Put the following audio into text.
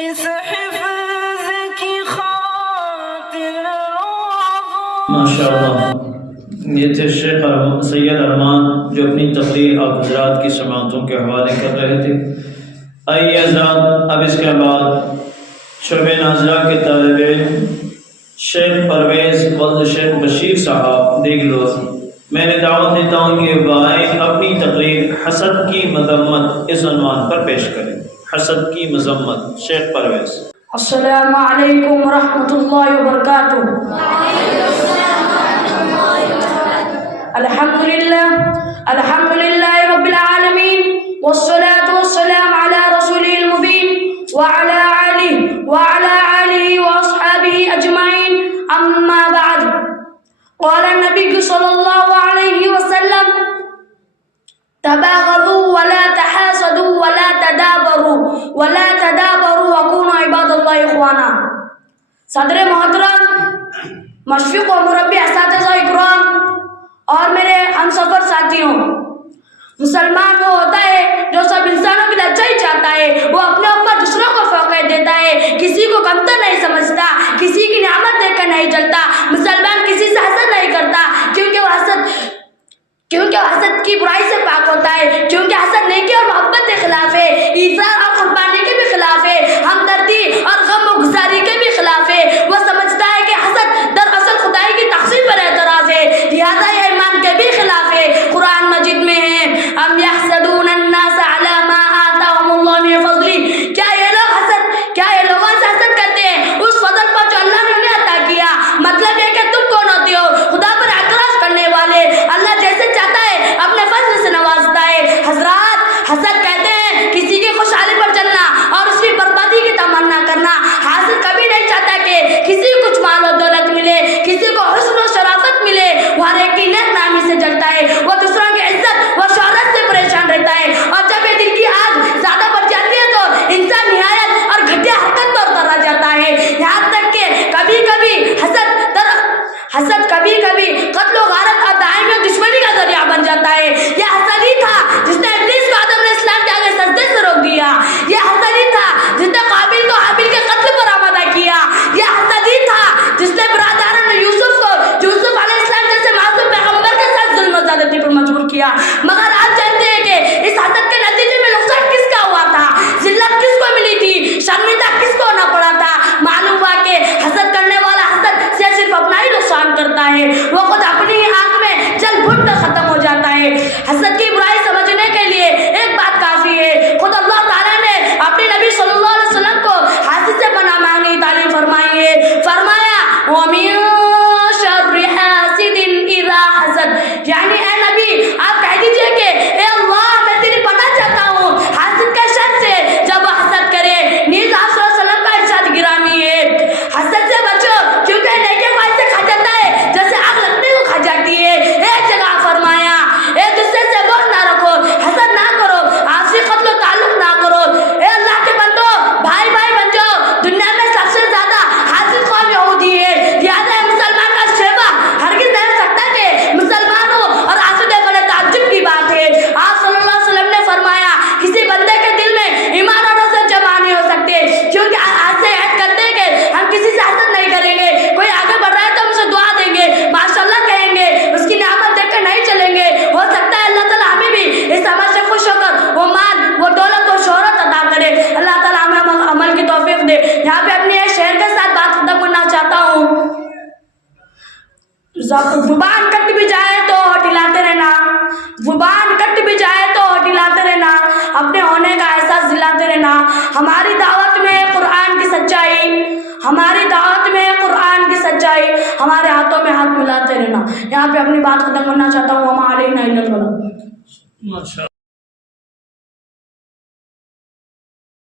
اس حفظ کی خاطر ماشاءاللہ یہ تھے شیخ سید ارمان جو اپنی تقریر آپ حضرات کی سماعتوں کے حوالے کر رہے تھے۔ آئیے حضرات اب اس کے بعد شعبہ ناظرہ کے طالب علم شیخ پرویز ولد شیخ بشیر صاحب دیگلور میں نے دعوت دیتا ہوں کہ وہ آئیں اپنی تقریر حسد کی مذمت اس عنوان پر پیش کریں۔ حسد کی مذمت، شیخ پرویز۔ السلام علیکم ورحمۃ اللہ وبرکاتہ۔ الحمد للہ رب العالمین والصلاة والسلام علی رسولہ المبین وعلی آلہ واصحابہ اجمعین، اما بعد۔ قال النبی صلی اللہ علیہ وسلم تباغضوا ولا تحاسدوا ولا تدابروا وكونوا عباد اللہ اخوانا۔ صدر محترم، مشفق و مربی اساتذہ اکرام اور میرے ہم سفر ساتھیوں، مسلمان وہ ہوتا ہے جو سب انسانوں کی اچھائی چاہتا ہے، وہ اپنے اوپر دوسروں کو فوقیت دیتا ہے، کسی کو کمتر نہیں سمجھتا، کسی کی نعمت دیکھ کر نہیں جلتا، مسلمان کسی سے حسد نہیں کرتا کیونکہ وہ حسد کی برائی سے پاک ہوتا ہے، کیونکہ حسد نیکی اور محبت کے خلاف ہے، ایثار اور قربانی کے بھی خلاف ہے، ہمدردی اور غم و گزاری کے بھی خلاف ہے۔ وہ سمجھتا ہے کہ حسد دراصل خدائی کی تقسیم پر اعتراض ہے، لہذا یہ ایمان کے بھی خلاف ہے۔ قرآن مجید میں ہے ام یحسدون الناس علی ما آتاهم اللہ من فضلہ، کیا یہ لوگوں سے حسد کرتے ہیں اس فضل پر جو اللہ نے انہیں عطا کیا؟ مطلب یہ کہ تم کون ہوتے ہو؟ خدا پر اعتراض کرنے والے۔ اللہ جیسے چاہتا ہے اپنے فضل سے نوازتا ہے۔ حضرات، حسد کہتے ہیں کسی کی خوشحالی پر چلنا اور اس کی بربادی کی تمنا کرنا۔ حاسد کبھی نہیں چاہتا کہ کسی کو کچھ مال و دولت ملے، کسی کو حسن و شرافت ملے، وہ ہر ایک کی نیک نامی سے جلتا ہے، وہ دوسروں کی عزت و شہرت سے پریشان رہتا ہے، اور جب یہ دل کی آگ زیادہ بڑھ جاتی ہے تو انسان نہایت اور گھٹیا حرکت پر اتر جاتا ہے، یہاں تک کہ کبھی کبھی قتل و غارت اور دائمی دشمنی کا ذریعہ بن جاتا ہے۔ یہ حسد ہی تھا جس نے ابلیس کو آدم علیہ السلام کے آگے سجدے سے روک دیا۔ یہ حسد ہی تھا جس نے قابیل کو حابیل کے قتل پر آمادہ کیا۔ یہ حسد ہی تھا جس نے برادران نے یوسف علیہ السلام جیسے معصوم پیغمبر کے ساتھ ظلم و زیادتی پر مجبور کیا۔ مگر آپ جانتے ہیں کہ اس حسد کے نتیجے میں نقصان کس کا ہوا تھا؟ ذلت کس کو ملی تھی؟ شرمندہ کس کو ہونا پڑا تھا؟ معلوم ہوا کہ حسد کرنے والا حسد سے صرف اپنا ہی نقصان کرتا ہے، وہ خود اپنی ہی آنکھ میں جل بھٹ کر ختم ہو جاتا ہے۔ حسد کی برائی سمجھنے کے لیے ایک بات کافی ہے، خود اللہ تعالیٰ نے اپنے نبی صلی اللہ علیہ وسلم کو حاسد سے پناہ مانگنے کی تعلیم فرمائی ہے۔ فرمایا وَمِن شَرِّ حَاسِدٍ إِذَا حَسَدَ، یعنی اے نبی آپ کہہ دیجئے کہ اے اللہ میں تیری پناہ چاہتا ہوں حاسد کے شر سے جب وہ حسد کرے۔ نیز آپ صلی اللہ علیہ وسلم کا ارشاد گرامی ہے حسد سے بچو کیونکہ نیکی کو ایسے کھا جاتا ہے جیسے آگ لگنے کو کھا جاتی ہے۔ ایک جگہ فرمایا ایک دوسرے سے بغض نہ رکھو، حسد نہ کرو، آپسی قتل و تعلق نہ کرو، اے اللہ کے بندو بھائی بھائی بن جاؤ۔ دنیا میں سب سے زیادہ حاسد قوم یہودی ہے، لہذا مسلمان کا شیبہ ہرگز نہیں ہو سکتا کہ مسلمانوں اور حاسد بڑے تعجب کی بات ہے۔ آپ صلی اللہ علیہ وسلم نے فرمایا کسی بندے کے دل میں ایمان اور حسد جمع نہیں ہو سکتے، کیونکہ آج سے عہد کرتے ہیں کہ ہم کسی سے حسد نہیں کریں گے، کوئی آگے بڑھ رہا ہے تو ہم اسے دعا دیں گے، ماشاءاللہ کہیں گے، اس کی نعمت دیکھ کر نہیں چلیں گے۔ ہو سکتا ہے اللہ تعالیٰ ہمیں بھی اس عمل سے خوش ہو کر وہ مال، وہ دولت، وہ شہرت عطا کرے۔ اللہ تعالیٰ ہمیں عمل کی توفیق دے۔ یہاں پہ اپنے شہر کے ساتھ بات ختم کرنا چاہتا ہوں۔ زبان کٹ بھی جائے تو ہٹلاتے رہنا، زبان کٹ بھی جائے تو ہٹلاتے رہنا، اپنے ہونے کا احساس دلاتے رہنا۔ ہماری دعوت میں قرآن کی سچائی، ہمارے ہاتھوں میں ہاتھ ملاتے رہنا۔ یہاں پہ اپنی بات ختم کرنا چاہتا ہوں۔ وما علینا الا البلاغ۔ ماشاءاللہ۔